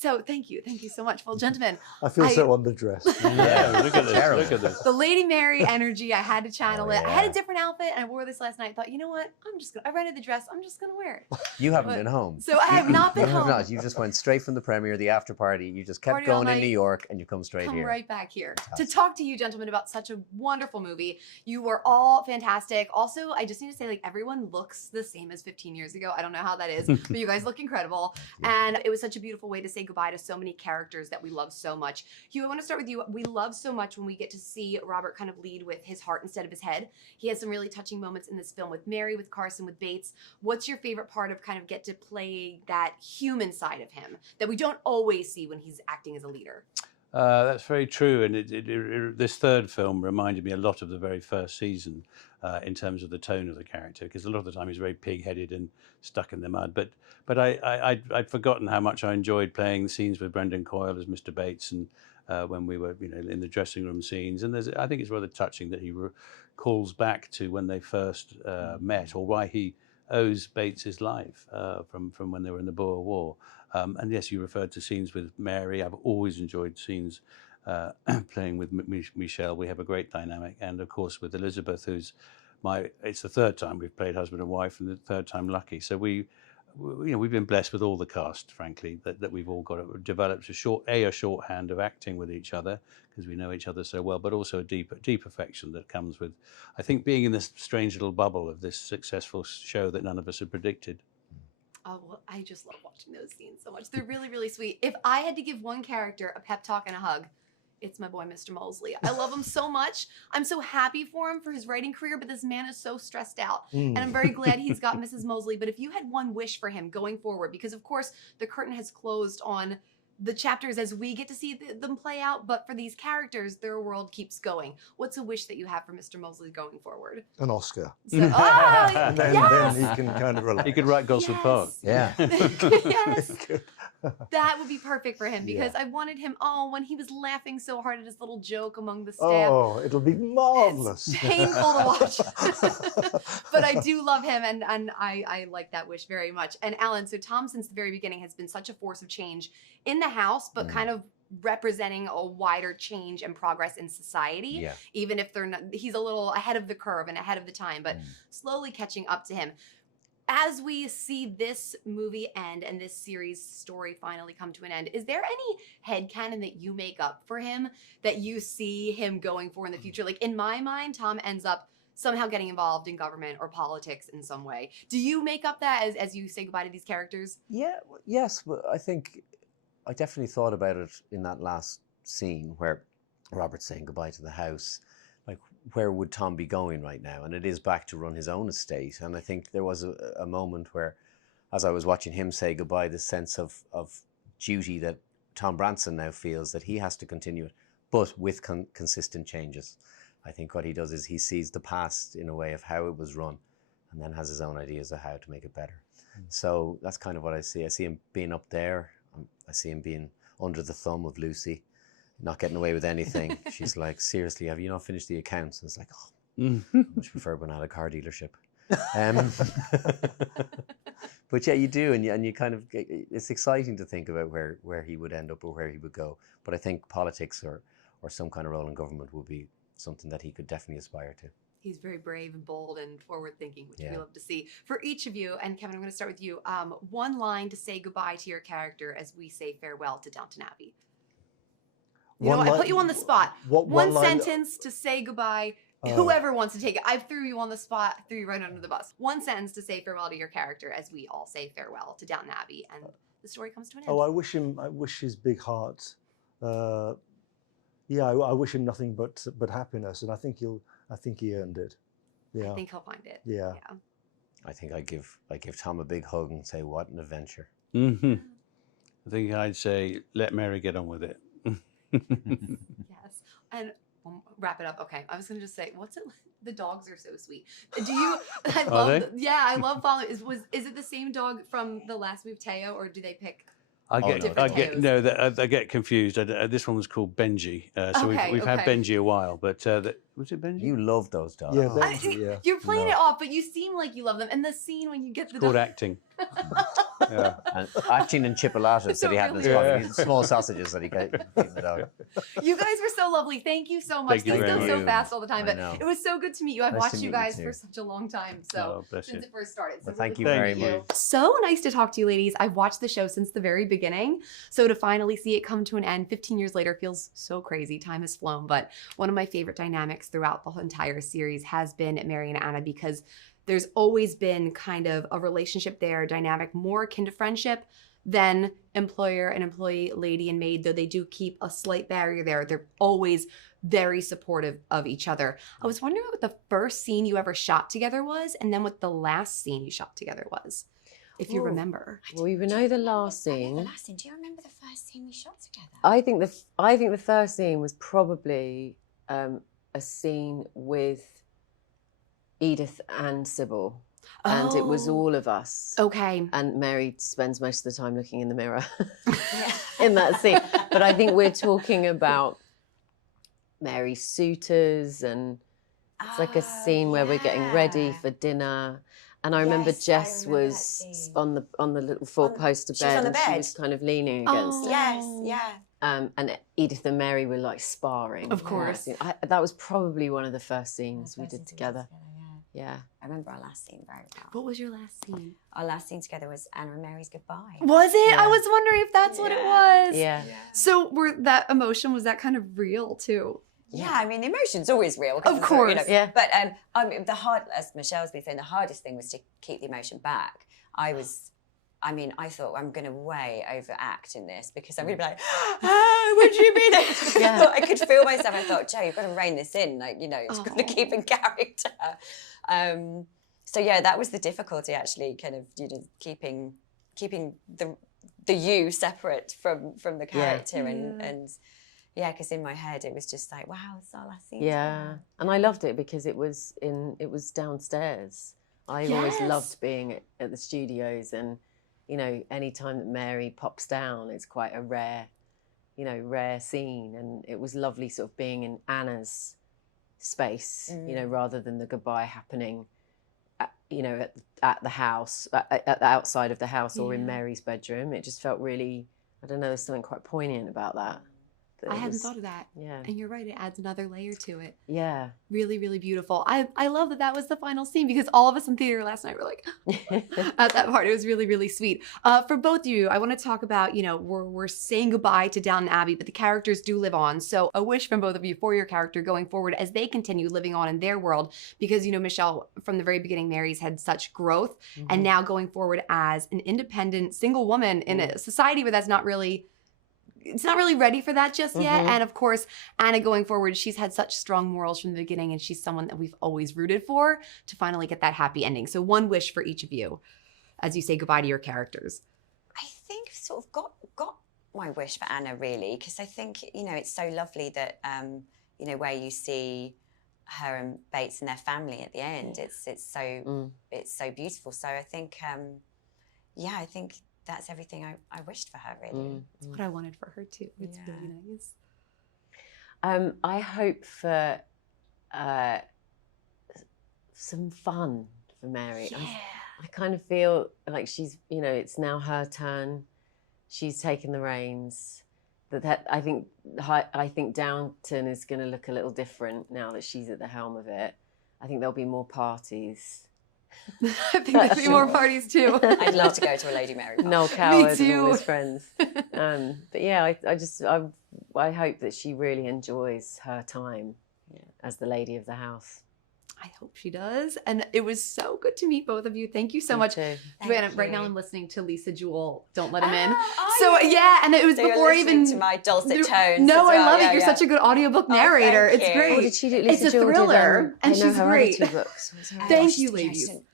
So thank you so much. Well, gentlemen, I feel so underdressed. Yeah, look at this. Look at this. the Lady Mary energy, I had to channel it. I had yeah. a different outfit, and I wore this last night. I thought, you know what? I rented the dress. I'm just gonna wear it. You haven't been home. So I have not been You have home. not. You just went straight from the premiere, the after party. You just kept Party all going in night. New York, and you come straight Come here. right back here to Fantastic. talk to you, gentlemen, about such a wonderful movie. You were all fantastic. Also, I just need to say, like, everyone looks the same as 15 years ago. I don't know how that is, but you guys look incredible. And it was such a beautiful way to say goodbye to so many characters that we love so much. Hugh, I want to start with you. We love so much when we get to see Robert kind of lead with his heart instead of his head. He has some really touching moments in this film with Mary, with Carson, with Bates. What's your favorite part of kind of get to play that human side of him that we don't always see when he's acting as a leader? That's very true, and this third film reminded me a lot of the very first season in terms of the tone of the character, because a lot of the time he's very pig-headed and stuck in the mud. But I'd forgotten how much I enjoyed playing scenes with Brendan Coyle as Mr. Bates, and when we were, in the dressing room scenes. And I think it's rather touching that he calls back to when they first met, or why he owes Bates his life from when they were in the Boer War. And yes, you referred to scenes with Mary. I've always enjoyed scenes playing with Michelle. We have a great dynamic. And of course with Elizabeth, it's the third time we've played husband and wife, and the third time lucky. So we've been blessed with all the cast, frankly, that we've all developed a shorthand of acting with each other, because we know each other so well, but also a deep affection that comes with, I think, being in this strange little bubble of this successful show that none of us had predicted. Oh, well, I just love watching those scenes so much. They're really, really sweet. If I had to give one character a pep talk and a hug, it's my boy, Mr. Mosley. I love him so much. I'm so happy for him for his writing career, but this man is so stressed out. And I'm very glad he's got Mrs. Mosley. But if you had one wish for him going forward, because of course the curtain has closed on the chapters as we get to see them play out, but for these characters, their world keeps going. What's a wish that you have for Mr. Mosley going forward? An Oscar. So, And then, yes! then he can kind of relax. He could write Gosford Park. Yeah. Yes. That would be perfect for him, because I wanted him, when he was laughing so hard at his little joke among the staff. Oh, it'll be marvelous. It's painful to watch. But I do love him, and I like that wish very much. And Alan, so Tom, since the very beginning, has been such a force of change in the house, but kind of representing a wider change and progress in society, even if he's a little ahead of the curve and ahead of the time, but slowly catching up to him. As we see this movie end and this series story finally come to an end, is there any headcanon that you make up for him that you see him going for in the future? Like, in my mind, Tom ends up somehow getting involved in government or politics in some way. Do you make up that as you say goodbye to these characters? Yes, but I think I definitely thought about it in that last scene where Robert's saying goodbye to the house. Like, where would Tom be going right now? And it is back to run his own estate. And I think there was a moment where, as I was watching him say goodbye, this sense of duty that Tom Branson now feels that he has to continue it, but with consistent changes. I think what he does is he sees the past in a way of how it was run, and then has his own ideas of how to make it better. So that's kind of what I see. I see him being up there. I see him being under the thumb of Lucy, not getting away with anything. She's like, seriously, have you not finished the accounts? And it's like, I much prefer when I had a car dealership. But yeah, you do, and you kind of, it's exciting to think about where he would end up or where he would go. But I think politics or some kind of role in government would be something that he could definitely aspire to. He's very brave and bold and forward-thinking, which we love to see. For each of you, and Kevin, I'm going to start with you, one line to say goodbye to your character as we say farewell to Downton Abbey. I put you on the spot. One sentence to say goodbye. Whoever wants to take it. I threw you on the spot, threw you right under the bus. One sentence to say farewell to your character as we all say farewell to Downton Abbey, and the story comes to an end. Oh, I wish his big heart. I wish him nothing but happiness, and I think he earned it. Yeah. I think he'll find it. Yeah. I think I give Tom a big hug and say, what an adventure. I think I'd say, let Mary get on with it. Yes. And we'll wrap it up. Okay. I was going to just say, what's it? The dogs are so sweet. Do you, I love following. Is it the same dog from the last movie, Teo, or do they pick? I get confused. This one was called Benji. We've had Benji a while, but was it Benji? You love those dogs. Yeah, Benji, You're playing it off, but you seem like you love them. And the scene when you get the called dog. acting. Yeah. And acting in chipolatas that he had in his Really? pocket. These small sausages that he gave the dog. You guys were so lovely. Thank you so much. Thank you Things very go so much. fast all the time, I but know. it was so good to meet you. I've Nice to watched you meet you guys too. for such a long time, so Oh, bless since you. it first started. So Well, thank really you cool. very Thank much. So nice to talk to you, ladies. I've watched the show since the very beginning. So to finally see it come to an end 15 years later feels so crazy. Time has flown. But one of my favorite dynamics throughout the whole entire series has been Mary and Anna, because there's always been kind of a relationship there, dynamic more akin to friendship than employer and employee, lady and maid, though they do keep a slight barrier there. They're always very supportive of each other. I was wondering what the first scene you ever shot together was, and then what the last scene you shot together was, if you Ooh. remember. Well, we know the last I know scene. the last scene. Do you remember the first scene we shot together? I think the first scene was probably a scene with Edith and Sybil, and it was Oh. all of us. Okay. And Mary spends most of the time looking in the mirror in that scene. But I think we're talking about Mary's suitors, and it's like a scene where we're getting ready for dinner. And I remember Yes, I Jess remember that was scene. on the little four-poster she was bed, on the and she bed. was kind of leaning against Oh. it. Yes, yeah. And Edith and Mary were like sparring. Of in that course. scene. That was probably one of the first scenes we First did scene together. yeah. Yeah. I remember our last scene very well. What was your last scene? Our last scene together was Anna and Mary's goodbye. Was it? Yeah. I was wondering if that's what it Yeah. was. Yeah. So were that emotion, was that kind of real too? Yeah, I mean, the emotion's always real. 'cause Of it's, course. Yeah. But I mean, as Michelle's been saying, the hardest thing was to keep the emotion back. I thought I'm going to way overact in this, because I'm going to be like, would you be there? Yeah. I could feel myself. I thought, Joe, you've got to rein this in. Like, it's got to keep in character. So yeah, that was the difficulty, actually, kind of, keeping the you separate from the character. And yeah, because in my head it was just like, wow, it's our last scene. Yeah. together. And I loved it because it was downstairs. I always Yes. loved being at the studios, and any time that Mary pops down, it's quite a rare scene, and it was lovely sort of being in Anna's space, rather than the goodbye happening at the house, at the outside of the house, or in Yeah. Mary's bedroom. It just felt really, I don't know, there's something quite poignant about that. I hadn't thought of that. Yeah. And you're right, it adds another layer to it. Yeah. Really, really beautiful. I love that was the final scene, because all of us in theater last night were like, at that part. It was really, really sweet. For both of you, I want to talk about, we're saying goodbye to Downton Abbey, but the characters do live on. So a wish from both of you for your character going forward as they continue living on in their world, because, Michelle, from the very beginning, Mary's had such growth, and now going forward as an independent single woman in a society where it's not really ready for that just yet. And of course, Anna going forward, she's had such strong morals from the beginning, and she's someone that we've always rooted for to finally get that happy ending. So one wish for each of you as you say goodbye to your characters. I think I've sort of got my wish for Anna, really, because I think, it's so lovely that, where you see her and Bates and their family at the end, it's so beautiful. So I think, I think that's everything I wished for her, really. That's what I wanted for her too. It's really nice. I hope for some fun for Mary. I kind of feel like she's, it's now her turn. She's taken the reins. I think Downton is going to look a little different now that she's at the helm of it. I think there'll be more parties. I think there'll be more parties too. I'd love to go to a Lady Mary party. Noel Coward and too. all his friends. But yeah, I hope that she really enjoys her time as the lady of the house. I hope she does. And it was so good to meet both of you. Thank you so Me much. too. Joanna, right you. now I'm listening to Lisa Jewell, Don't Let Him In. Oh, So are you? yeah, and it was So you're before listening even to my dulcet tones. No, as I well. love Yeah, it. You're yeah. such a good audiobook Oh, narrator. thank It's you. great. Oh, did she do? It's Lisa a Jewell thriller, did, and I know she's her great. Hereditary books. Thank she- you, yeah, ladies. she's an